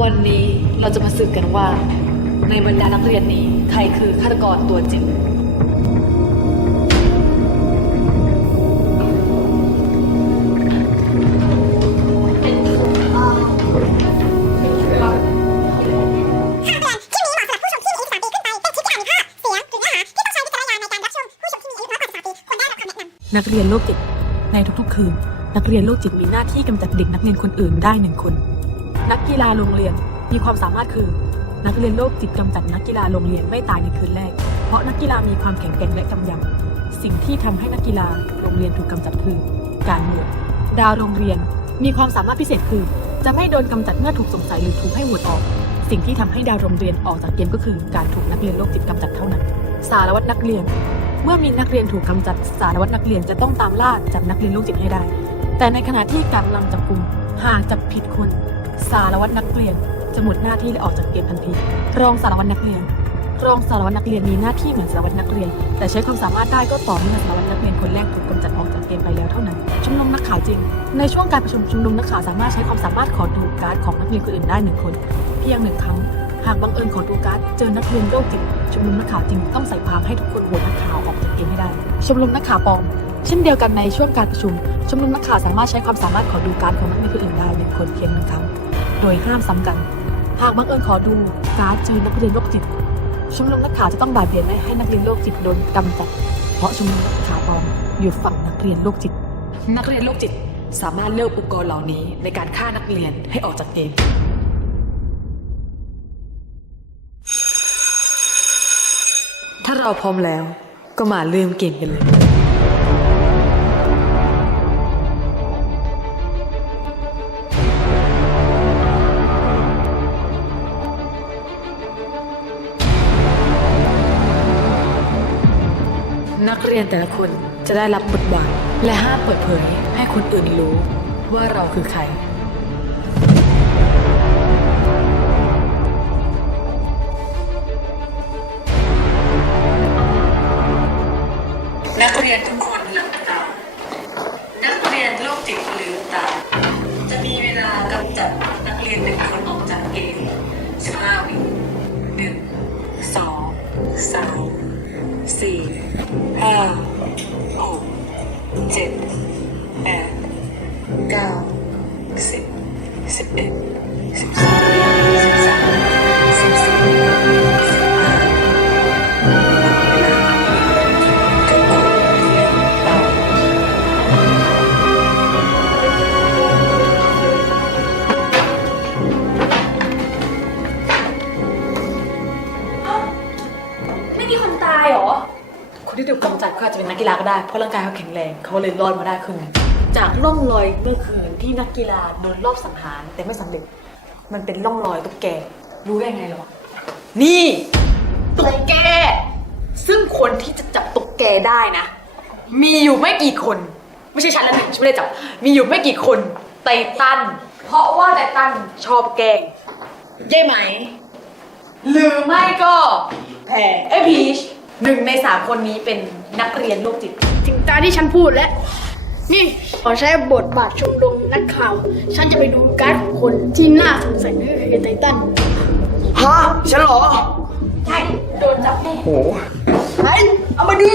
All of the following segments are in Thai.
วันนี้เราจะมาสืบกันว่า ในบรรดานักเรียนนี้ใครคือฆาตกรตัวจริง นักเรียนโรคจิตในทุกๆ คืน นักเรียนโรคจิตมีหน้าที่กำจัดเด็กนักเรียนคนอื่นได้หนึ่งคน นักกีฬาโรงเรียนมีความสามารถคือ นักเรียนโรคจิตกำจัดนักกีฬาโรงเรียนไม่ตายในคืนแรก เพราะนักกีฬามีความแข็งแกร่งและกำยำสิ่งที่ทำให้นักกีฬาโรงเรียนถูกกำจัดคือ การโหวตดาวโรงเรียนมีความสามารถพิเศษคือ จะไม่โดนกำจัดเมื่อถูกสงสัยหรือถูกให้โหวตออก สิ่งที่ทำให้ดาวโรงเรียนออกจากเกมก็คือ การถูกนักเรียนโรคจิตกำจัดเท่านั้น สารวัตรนักเรียน เมื่อมีนักเรียนถูกกำจัดสารวัตรนักเรียนจะต้องตามล่าจับนักเรียนโรคจิตให้ได้ แต่ในขณะที่กำลังจับกลุ่มหากจับผิดคน สารวัตรนักเรียนจะหมดหน้าที่และออกจากเกมทันที รองสารวัตรนักเรียน รองสารวัตรนักเรียนมีหน้าที่เหมือนสารวัตรนักเรียน แต่ใช้ความสามารถได้ก็ต่อเมื่อสารวัตรนักเรียนคนแรกถูกกำจัดออกจากเกมไปแล้วเท่านั้น ชุมนุมนักข่าวจริง ในช่วงการประชุมชุมนุมนักข่าวสามารถใช้ความสามารถขอดูการ์ดของนักเรียนคนอื่นได้หนึ่งคน เพียงหนึ่งครั้ง หากบังเอิญขอดูการ์ดเจอนักเรียนโรคจิตชุมนุมนักข่าวจริงต้องใส่พามให้ทุกคนโหวตนักข่าวออกจากเกมให้ได้ชมรมนักข่าวปลอมเช่นเดียวกันในช่วงการประชุม ชมรมนักข่าวสามารถใช้ความสามารถขอดูการ์ดของนักเรียนคนอื่นได้หนึ่งคนเพียงหนึ่งครั้ง โดยห้ามซ้ำกัน หากบังเอิญขอดูการ์ดเจอนักเรียนโรคจิตชมรมนักข่าวจะต้องบ่ายเบียงไม่ให้นักเรียนโรคจิตโดนกำจัด เพราะชมรมนักข่าวปลอมอยู่ฝั่งนักเรียนโรคจิต นักเรียนโรคจิตสามารถเลือกอุปกรณ์เหล่านี้ในการฆ่านักเรียนให้ออกจากเกมถ้าเราพร้อมแล้วก็มาเริ่มเกมกันเลย เรียนแต่ละคนจะได้รับบทบาทและห้ามเปิดเผยให้คนอื่นรู้ว่าเราคือใคร นักเรียนทุกคนลืมตา นักเรียนโรคจิตลืมตา จะมีเวลากำจัดนักเรียนหนึ่งคนออกจากเกม15วิหนึ่ง สี่ห้าหกเจ็ดแปดเก้าสิบสิบเอ็ดสิบสอง ที่ถูกกำจัดเขาอาจจะเป็นนักกีฬาก็ได้ เพราะร่างกายเขาแข็งแรงเขาเลยรอดมาได้ครึ่งหนึ่งจากร่องรอยเมื่อคืนที่นักกีฬาโดนรอบสังหารแต่ไม่สำเร็จ มันเป็นร่องรอยตุ๊กแกรู้ได้ไงหรอ นี่ตุ๊กแก ซึ่งคนที่จะจับตุ๊กแกได้นะ มีอยู่ไม่กี่คน ไม่ใช่ฉันแล้วหนึ่งฉันไม่ได้จับ มีอยู่ไม่กี่คนไตตัน เพราะว่าไตตันชอบแกงใช่ไหม หรือไม่ก็แพรเอ้ยพีช หนึ่งในสามคนนี้เป็นนักเรียนโรคจิต ถึงตาที่ฉันพูดแล้ว นี่ขอใช้บทบาทชมรมนักข่าว ฉันจะไปดูการ์ดของคนที่น่าสงสัยนั่นก็คือไททันฮะฉันเหรอ ใช่ โดนจับแน่โหไปเอามาดู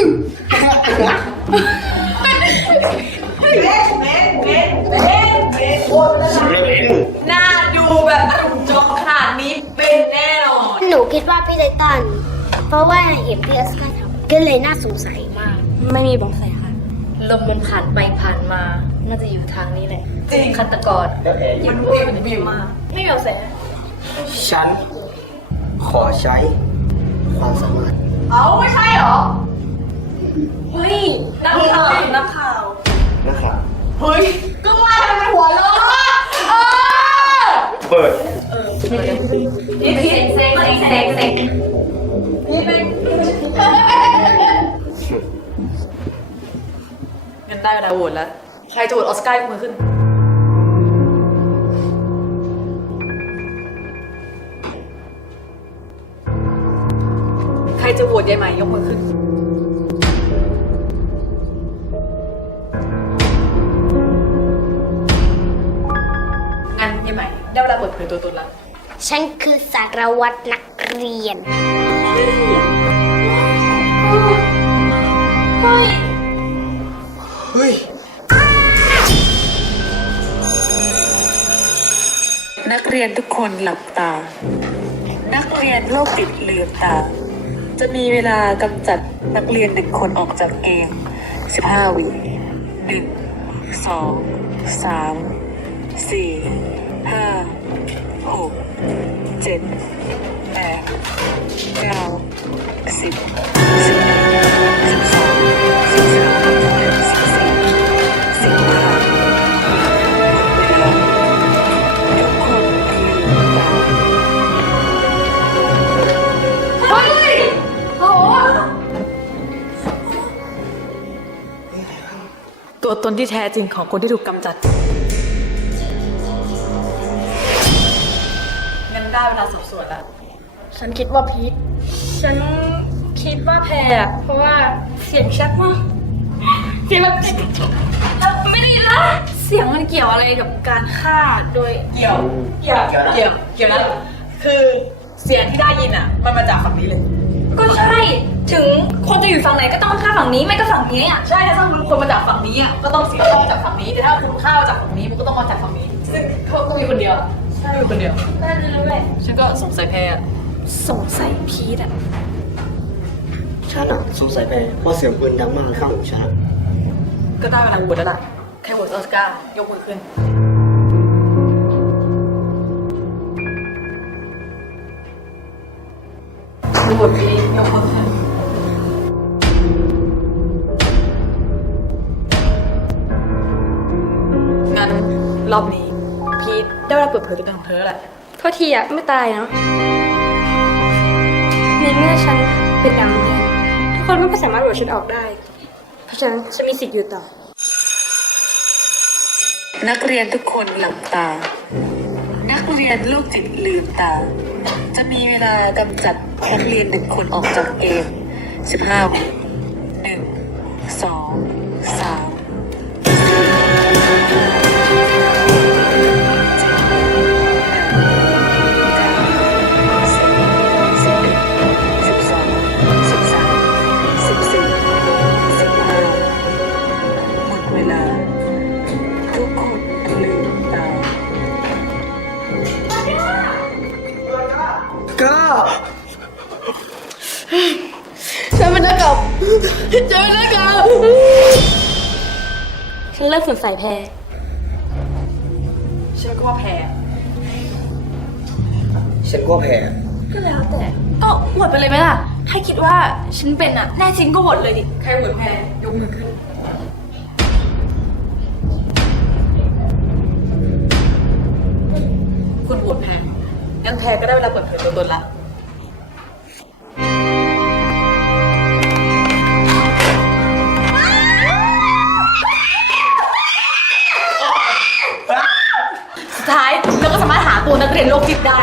น่าดูแบบอารมณ์จองขนาดนี้เป็นแน่นอนหนูคิดว่าพี่ไททัน เพราะว่าเห็นพี่ออสการ์ทำก็เลยน่าสงสัยมาก ไม่มีเบอกแสค่ะลมมันผ่านไปผ่านมา น่าจะอยู่ทางนี้แหละจริง ฆาตกรมันวิววิวมาก ไม่มีเบาแสฉัน ขอใช้ความสามารถ เอาไม่ใช่เหรอ เฮ้ยนักข่าวนักข่าว นะครับ เฮ้ยก็ว่าทำไมหัวเราะเออเปิด นี่พีชเซ็งเซ็งเซ็งเซ็ง เป็นงั้นได้เวลาโหวตแล้ว ใครจะโหวตออสการ์ยกมือขึ้น ใครจะโหวตยายใหม่ยกมือขึ้นงั้นยายใหม่ได้เวลาเปิดเผยตัวตนแล้ว ฉันคือสารวัตรนักเรียน เฮ้ย นักเรียนทุกคนหลับตา นักเรียนโรคจิตลืมตา จะมีเวลากำจัดนักเรียนหนึ่งคนออกจากเกม15 วิหนึ่งสองสามสี่ห้าหกเจ็ด ตัวตนที่แท้จริงของคนที่ถูกกำจัด งั้นได้เวลาสอบสวนแล้ว ฉันคิดว่าพีทฉันคิดว่าแพรอะเพราะว่าเสียงชัดมากเสียงแบบเอ่อไม่ได้ยินละเสียงมันเกี่ยวอะไรกับการฆ่าโดยเกี่ยว เกี่ยว เกี่ยว เกี่ยวนะคือเสียงที่ได้ยินอะ มันมาจากฝั่งนี้เลยก็ใช่ถึงคน จะอยู่ฝั่งไหนก็ต้องฆ่าฝั่งนี้ไม่ก็ฝั่งนี้อะใช่ถ้าคุณคนมาจากฝั่งนี้อะก็ต้องเสียงเข้ามาจากฝั่งนี้แต่ถ้าคุณเข้ามาจากฝั่งนี้มันก็ต้องมาจากฝั่งนี้ ซึ่งเขาก็มีคนเดียวใช่มีคนเดียวได้เลยเลยฉันก็สงสัยแพ้อะสงสัยพีทอะฉันอะสงสัยไปเพราะเสียงปืนดังมากข้างหูฉันก็ได้เวลาโหวตแล้วล่ะแค่โหวตออสการ์ยกมือขึ้น โหวตพีทยกมือขึ้นงั้น รอบนี้ พีทได้เวลาเปิดเผยตัวตนของเธอแล้วแหละโทษทีอะไม่ตายเนาะในเมื่อฉันเป็นดาวเรียนทุกคนไม่สามารถโหวตฉันออกได้ เพราะฉะนั้นฉันมีสิทธิ์อยู่ต่อ นักเรียนทุกคนหลับตา นักเรียนโรคจิตลืมตา จะมีเวลากำจัดนักเรียนหนึ่งคนออกจากเกม15วิหนึ่งสอง ฉันเป็นนักกับฉันเลิกสงสัยแพรฉันก็ว่าแพ้ฉันก็แพ้ก็แล้วแต่ ก็โหวตไปเลยไหมล่ะ ถ้าคิดว่าฉันเป็นอะ แน่จริงก็โหวตเลยดิ ใครโหวตแพ้ยกมือขึ้น คุณโหวตแพ้งั้นแพ้ก็ได้เวลาเปิดเผยตัวตนละ นักเรียนโรคจิตได้